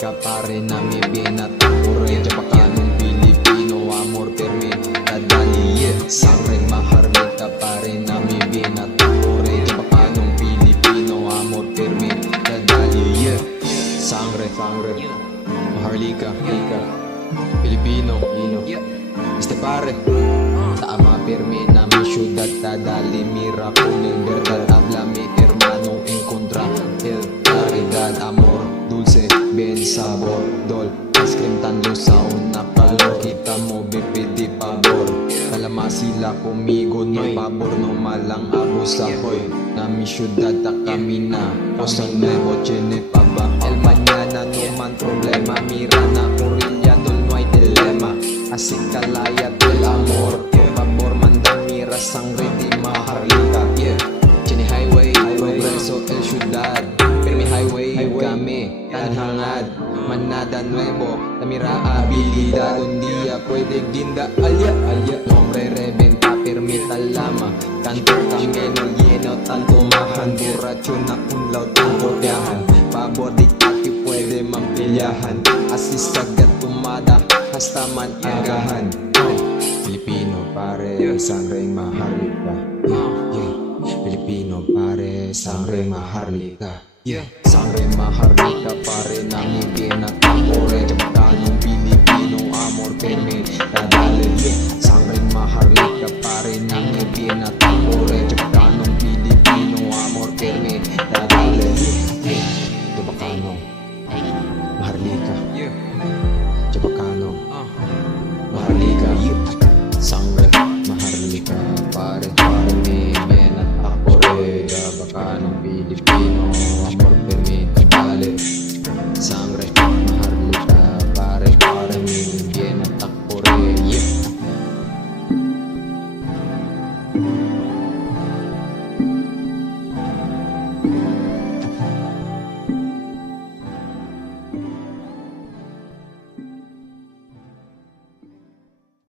Maharlika pare na mi binatapure Japakanong Pilipino amor permi Dadali Sangreng Maharlika pare na mi binatapure Japakanong Pilipino amor permi Dadali Sangre Maharlika Pilipino Este pare sa ama permi na mi syudad Dadali mira con el verdad Habla mi hermano en contra el caridad amor dulce bien sabor dol ice cream tanlo sa una calor kita mo bipidi pabor kalama sila conmigo no pabor no malang abusahoy na mi syudad ta camina cosa nuevo tiene paba el mañana no man problema mira na orillado no hay dilema así kalaya el amor por favor manda mira sangre di Maharlika Chini highway progreso el ciudad Permi highway kami tanhangad manada nuevo la mira habilidad un día puede ginda alya nombre reventa permi talama canto camino lleno tanto mahan borracho na unlaw tanto viajan pabor di kaki puede mampillahan asis agad tumada hasta man agahan Filipino pare sangreng Maharlika Filipino pare sangre Maharlika Sangre Maharlika pare nami binatapore Japakanong Pilipino amor permi dadali Sangre Maharlika pare nami binatapore Japakanong Pilipino amor permi dadali Japakanong Maharlika Japakanong Maharlika Sangre Maharlika pare mi binatapore Japakanong Pilipino